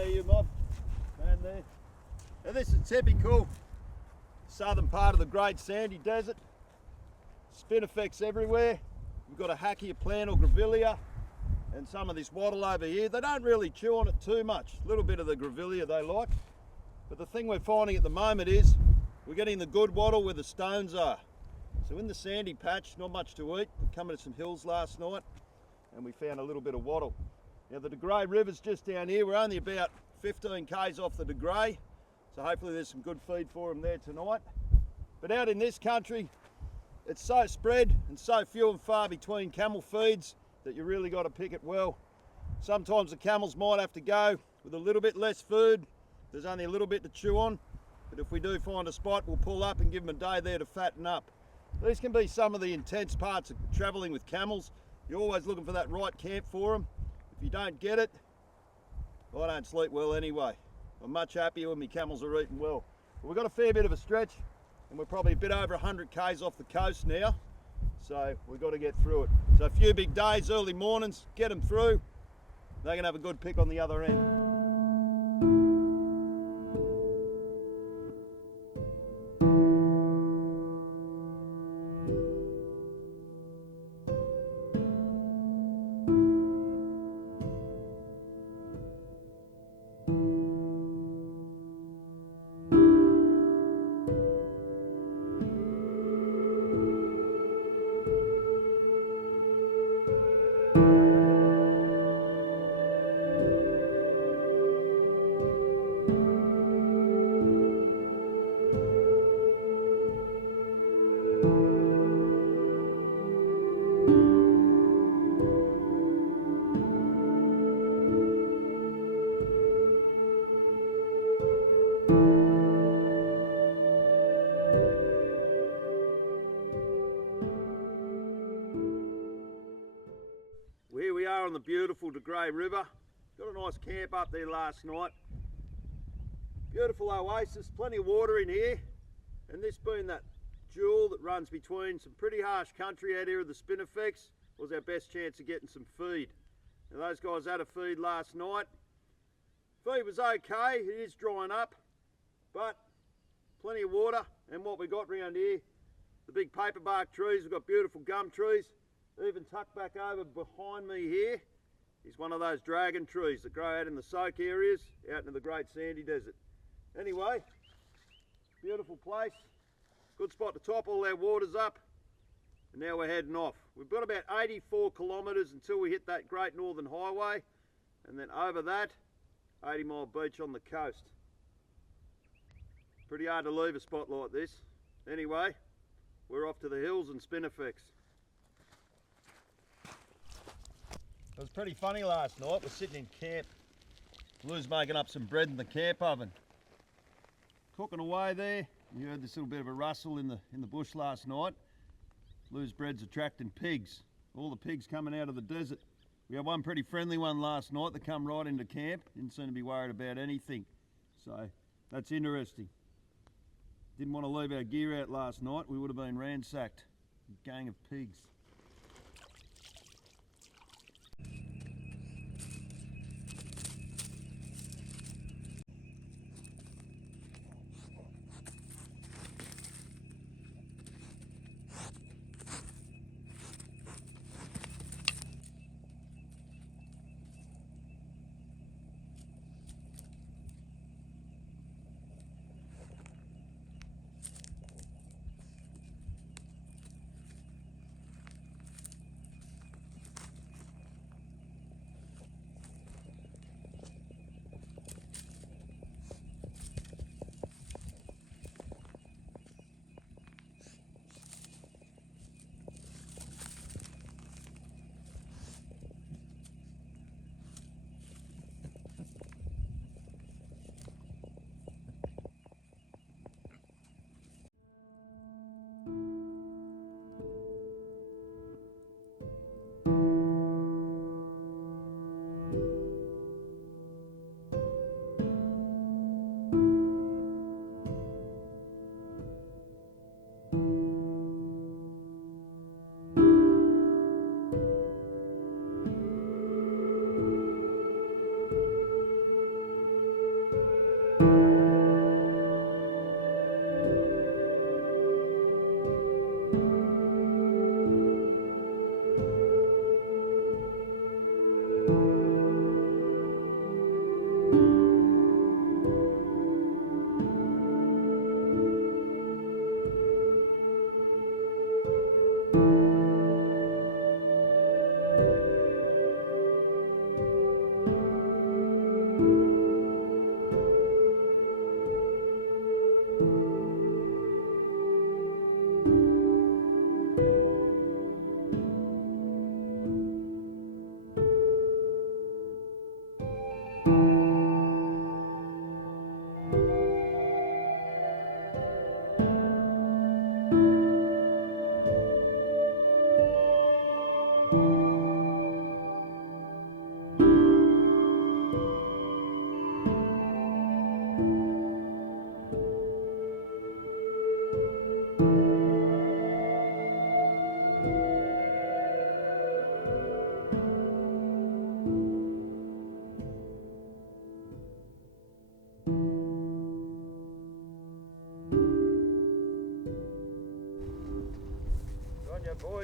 there, you mob. Man there. Now this is typical southern part of the Great Sandy Desert. Spinifex everywhere. We've got a Hackia plant or grevillea and some of this wattle over here. They don't really chew on it too much. A little bit of the grevillea they like. But the thing we're finding at the moment is we're getting the good wattle where the stones are. So in the sandy patch, not much to eat. We're coming to some hills last night and we found a little bit of wattle. Now the De Grey River's just down here. We're only about 15 k's off the De Grey, so hopefully there's some good feed for them there tonight. But out in this country, it's so spread and so few and far between camel feeds that you really got to pick it well. Sometimes the camels might have to go with a little bit less food. There's only a little bit to chew on, but if we do find a spot, we'll pull up and give them a day there to fatten up. These can be some of the intense parts of travelling with camels. You're always looking for that right camp for them. If you don't get it, I don't sleep well anyway. I'm much happier when my camels are eating well. But we've got a fair bit of a stretch and we're probably a bit over 100 k's off the coast now. So we've got to get through it. So a few big days, early mornings, get them through. They're going to have a good pick on the other end. Here we are on the beautiful De Grey River. Got a nice camp up there last night. Beautiful oasis, plenty of water in here. And this being that jewel that runs between some pretty harsh country out here of the Spinifex, was our best chance of getting some feed. Now those guys had a feed last night. Feed was okay, it is drying up, but plenty of water. And what we got around here, the big paperbark trees, we've got beautiful gum trees. Even tucked back over behind me here is one of those dragon trees that grow out in the soak areas, out into the Great Sandy Desert. Anyway, beautiful place, good spot to top all our waters up, and now we're heading off. We've got about 84 kilometres until we hit that Great Northern Highway, and then over that, 80 Mile Beach on the coast. Pretty hard to leave a spot like this. Anyway, we're off to the hills and Spinifex. It was pretty funny last night. We're sitting in camp. Lou's making up some bread in the camp oven. Cooking away there. You heard this little bit of a rustle in the bush last night. Lou's bread's attracting pigs. All the pigs coming out of the desert. We had one pretty friendly one last night that come right into camp. Didn't seem to be worried about anything. So that's interesting. Didn't want to leave our gear out last night. We would have been ransacked. A gang of pigs.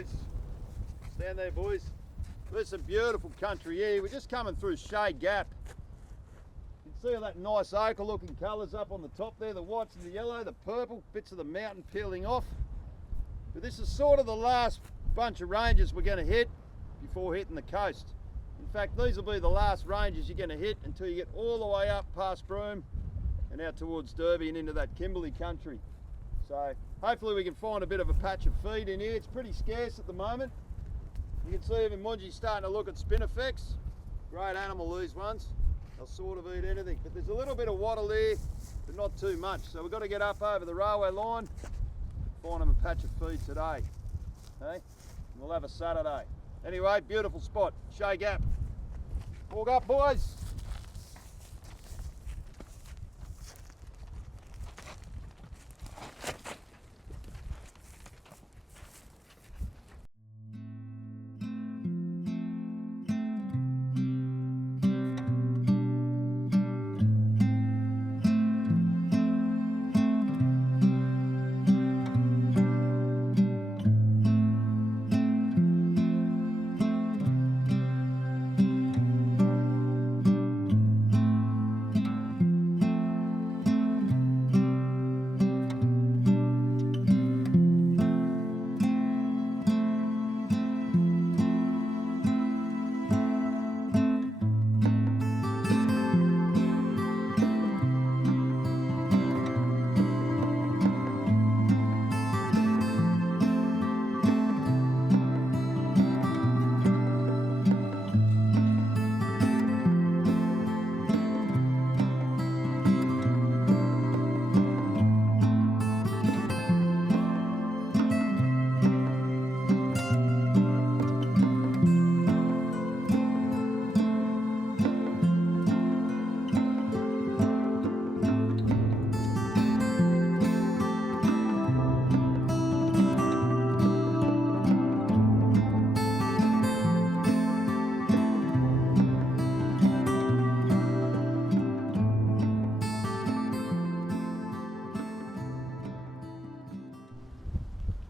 boys. Stand there, boys. There's some beautiful country here. We're just coming through Shay Gap. You can see all that nice ochre looking colours up on the top there, the whites and the yellow, the purple, bits of the mountain peeling off. But this is sort of the last bunch of ranges we're going to hit before hitting the coast. In fact, these will be the last ranges you're going to hit until you get all the way up past Broome and out towards Derby and into that Kimberley country. So hopefully we can find a bit of a patch of feed in here. It's pretty scarce at the moment. You can see even Munji's starting to look at spinifex. Great animal, these ones. They'll sort of eat anything, but there's a little bit of wattle there, but not too much. So we've got to get up over the railway line, find them a patch of feed today. Okay? We'll have a Saturday. Anyway, beautiful spot, Shay Gap. Walk up, boys.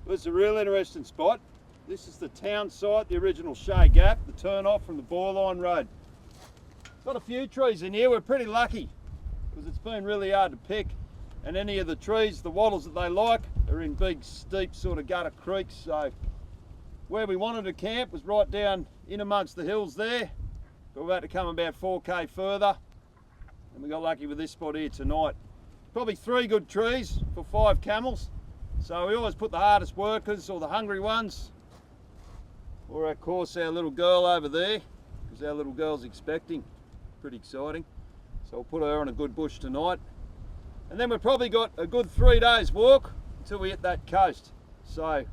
It's a real interesting spot. This is the town site, the original Shay Gap, the turn off from the Boreline Road. Got a few trees in here. We're pretty lucky because it's been really hard to pick, and any of the trees, the wattles that they like, are in big steep sort of gutter creeks. So where we wanted to camp was right down in amongst the hills there, but we've had to come about 4k further, and we got lucky with this spot here tonight. Probably 3 good trees for 5 camels. So we always put the hardest workers or the hungry ones, or of course our little girl over there, because our little girl's expecting. Pretty exciting. So we'll put her on a good bush tonight. And then we've probably got a good 3 days walk until we hit that coast. So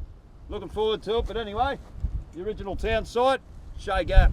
looking forward to it. But anyway, the original town site, Shay Gap.